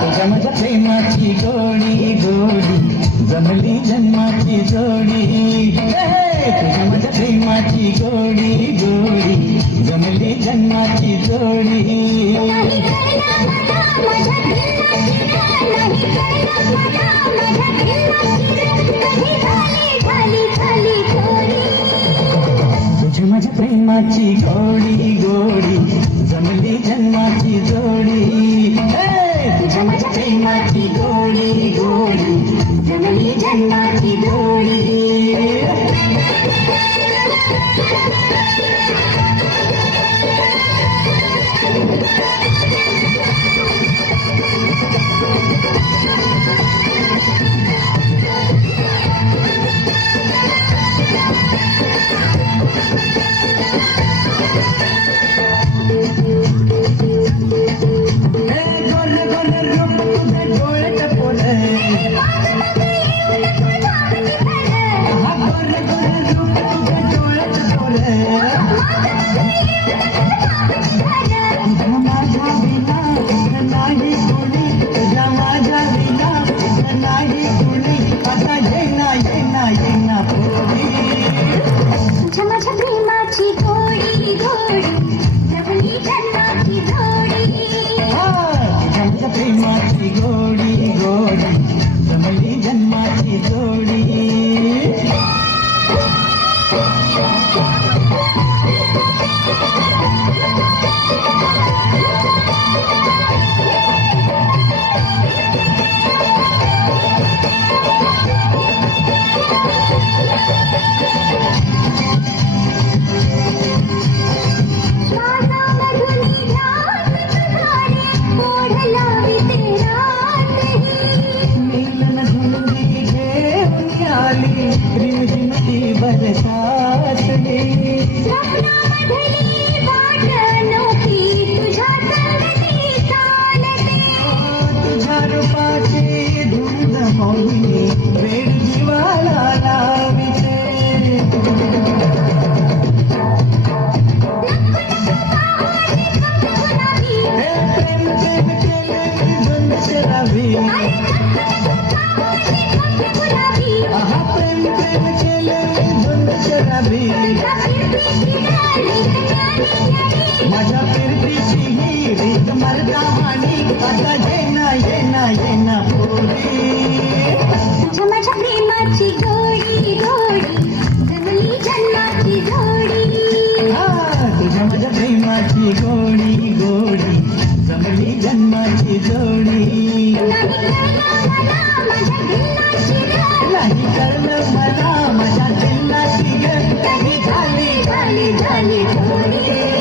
तुझ्या माझ्या प्रेमाची गोडी गोडी जमली जन्माची जोडी. तुझ्या माझ्या प्रेमाची गोडी गोडी जमली जन्माची जोडी. तुझ्या माझ्या प्रेमाची गोडी गोडी जमली जन्माची जोडी. तुझ्या माझ्या प्रेमाची गोडी गोडी जमली जन्माची जोडी. प्रेमाची गोडी गोडी जमली जन्माची जोडी. बरसात तुझ्या रूपाची धुंद मोहिनी वेळ जीवाला लाविते. प्रेम प्रेम केले धुंद शराबी. प्रेम प्रेम केले माझ्या फिरतीची ही रीत मरता आणि आता येना येना येना पोरी. तुझ्या माझ्या प्रेमाची गोडी गोडी जमली जन्माची जोडी. तुझ्या माझ्या प्रेमाची गोडी गोडी जमली जन्माची जोडी. नाही कळलं मला माझ्या दिलाची झाली झाली झाली जोडी.